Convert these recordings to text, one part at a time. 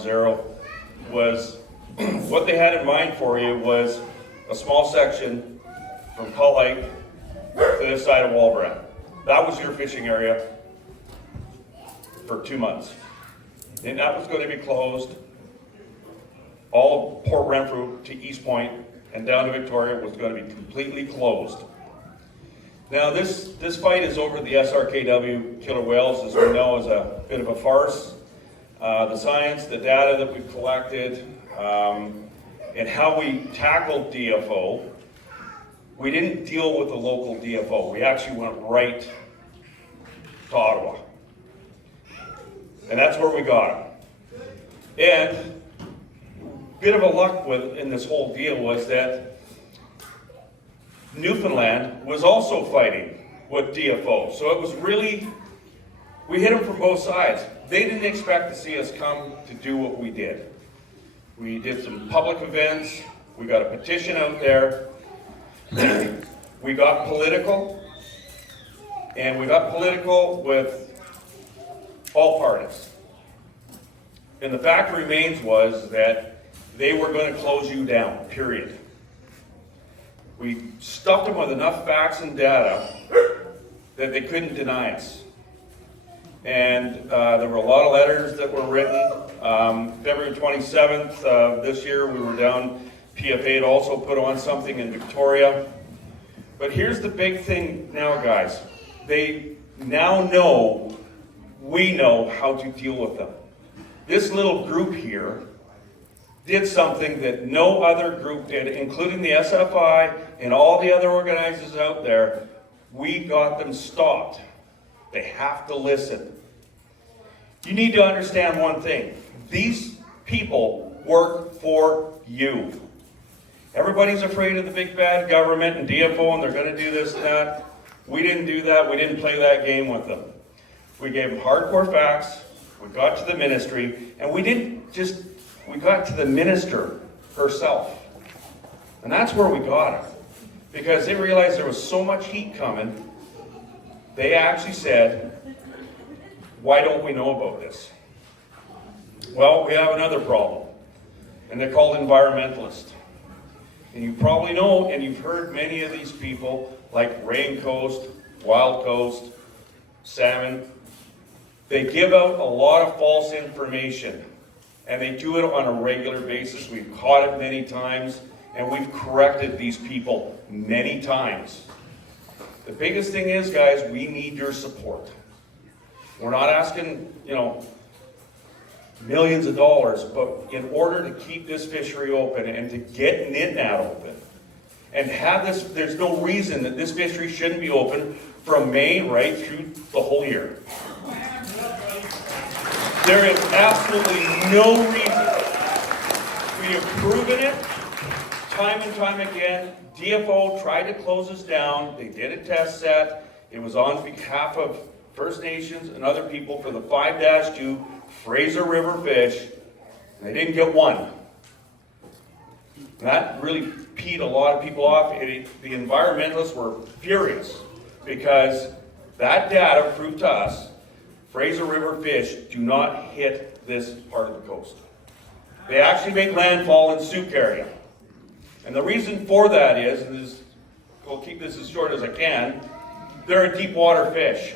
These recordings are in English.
Zero was what they had in mind for you was a small section from Cull Lake to this side of Walbran. That was your fishing area for 2 months. And that was going to be closed. All of Port Renfrew to East Point and down to Victoria was going to be completely closed. Now this fight is over the SRKW killer whales, as we know, is a bit of a farce. The science, the data that we've collected, and how we tackled DFO, we didn't deal with the local DFO. We actually went right to Ottawa. And that's where we got him. And a bit of a luck in this whole deal was that Newfoundland was also fighting with DFO. So it was really, we hit them from both sides. They didn't expect to see us come to do what we did. We did some public events, we got a petition out there, we got political, and we got political with all parties. And the fact remains was that they were going to close you down, period. We stuffed them with enough facts and data that they couldn't deny us. And there were a lot of letters that were written. February 27th this year, we were down. PFA had also put on something in Victoria. But here's the big thing now, guys. They now know, we know how to deal with them. This little group here did something that no other group did, including the SFI and all the other organizers out there. We got them stopped. They have to listen. You need to understand one thing. These people work for you. Everybody's afraid of the big bad government and DFO and they're going to do this and that. We didn't do that. We didn't play that game with them. We gave them hardcore facts. We got to the ministry, and we got to the minister herself. And that's where we got her. Because they realized there was so much heat coming. They actually said, why don't we know about this? Well, we have another problem, and they're called environmentalists. And you probably know, and you've heard many of these people, like Rain Coast, Wild Coast, Salmon, they give out a lot of false information, and they do it on a regular basis. We've caught it many times, and we've corrected these people many times. The biggest thing is, guys, we need your support. We're not asking, millions of dollars, but in order to keep this fishery open and to get Nitnat open and have this, there's no reason that this fishery shouldn't be open from May right through the whole year. There is absolutely no reason. We have proven it time and time again. DFO tried to close us down. They did a test set. It was on behalf of First Nations and other people for the 5-2 Fraser River fish. And they didn't get one. And that really peed a lot of people off. The environmentalists were furious because that data proved to us Fraser River fish do not hit this part of the coast. They actually make landfall in Souk area. And the reason for that is, we'll keep this as short as I can, they're a deep water fish.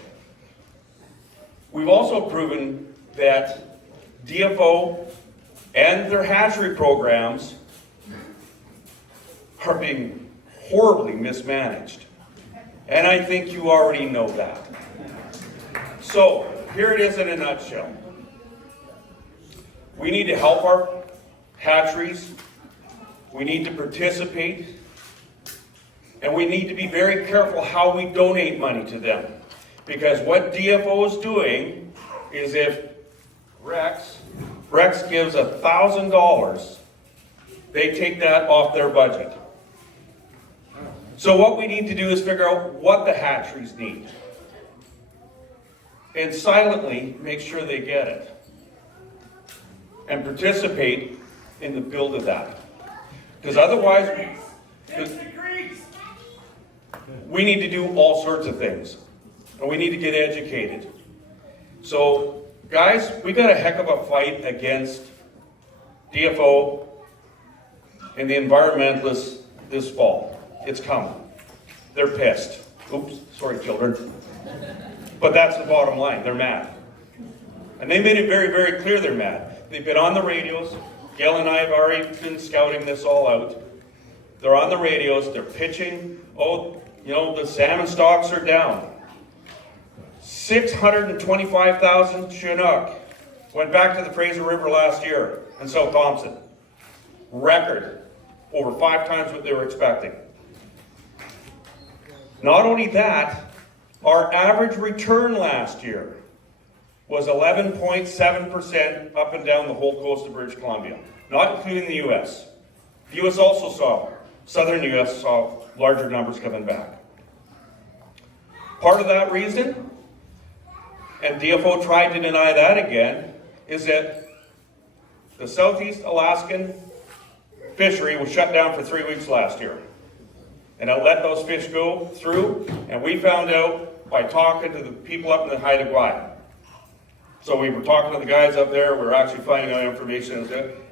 We've also proven that DFO and their hatchery programs are being horribly mismanaged. And I think you already know that. So, here it is in a nutshell. We need to help our hatcheries. We need to participate. And we need to be very careful how we donate money to them. Because what DFO is doing is if Rex gives $1,000, they take that off their budget. So what we need to do is figure out what the hatcheries need. And silently make sure they get it. And participate in the build of that. Because otherwise, we need to do all sorts of things. And we need to get educated. So, guys, we got a heck of a fight against DFO and the environmentalists this fall. It's coming. They're pissed. Oops, sorry children. But that's the bottom line, they're mad. And they made it very, very clear they're mad. They've been on the radios. Gail and I have already been scouting this all out. They're on the radios, they're pitching, oh, you know, the salmon stocks are down. 625,000 Chinook went back to the Fraser River last year in South Thompson. Record, over 5 times what they were expecting. Not only that, our average return last year was 11.7% up and down the whole coast of British Columbia, not including the U.S. The U.S. also saw, southern U.S. saw larger numbers coming back. Part of that reason, and DFO tried to deny that again, is that the Southeast Alaskan fishery was shut down for 3 weeks last year. And it let those fish go through, and we found out by talking to the people up in the Haida Gwaii. So we were talking to the guys up there, we were actually finding out information.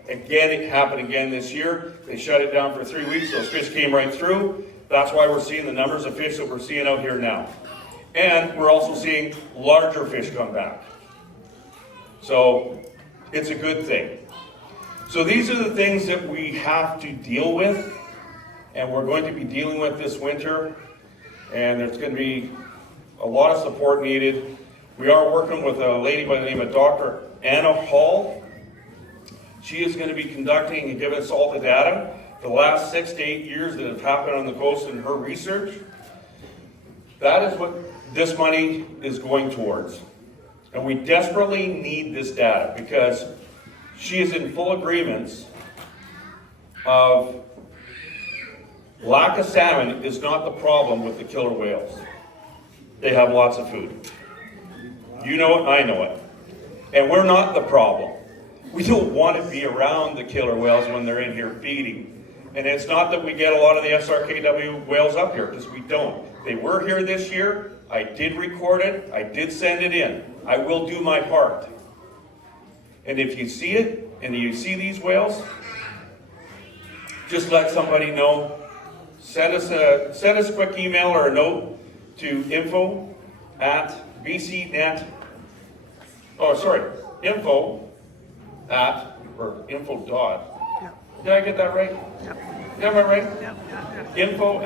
Again, it happened again this year. They shut it down for 3 weeks, those fish came right through. That's why we're seeing the numbers of fish that we're seeing out here now. And we're also seeing larger fish come back. So it's a good thing. So these are the things that we have to deal with, and we're going to be dealing with this winter, and there's going to be a lot of support needed. We are working with a lady by the name of Dr. Anna Hall. She is going to be conducting and giving us all the data, the last 6 to 8 years that have happened on the coast in her research. That is what this money is going towards. And we desperately need this data because she is in full agreement of lack of salmon is not the problem with the killer whales. They have lots of food. You know it, I know it. And we're not the problem. We don't want to be around the killer whales when they're in here feeding. And it's not that we get a lot of the SRKW whales up here, because we don't. They were here this year. I did record it. I did send it in. I will do my part. And if you see it, and you see these whales, just let somebody know. Send us a quick email or a note to info@bcnet. Oh, sorry, info dot. Did I get that right? Yep. Am I right? Yep. Info@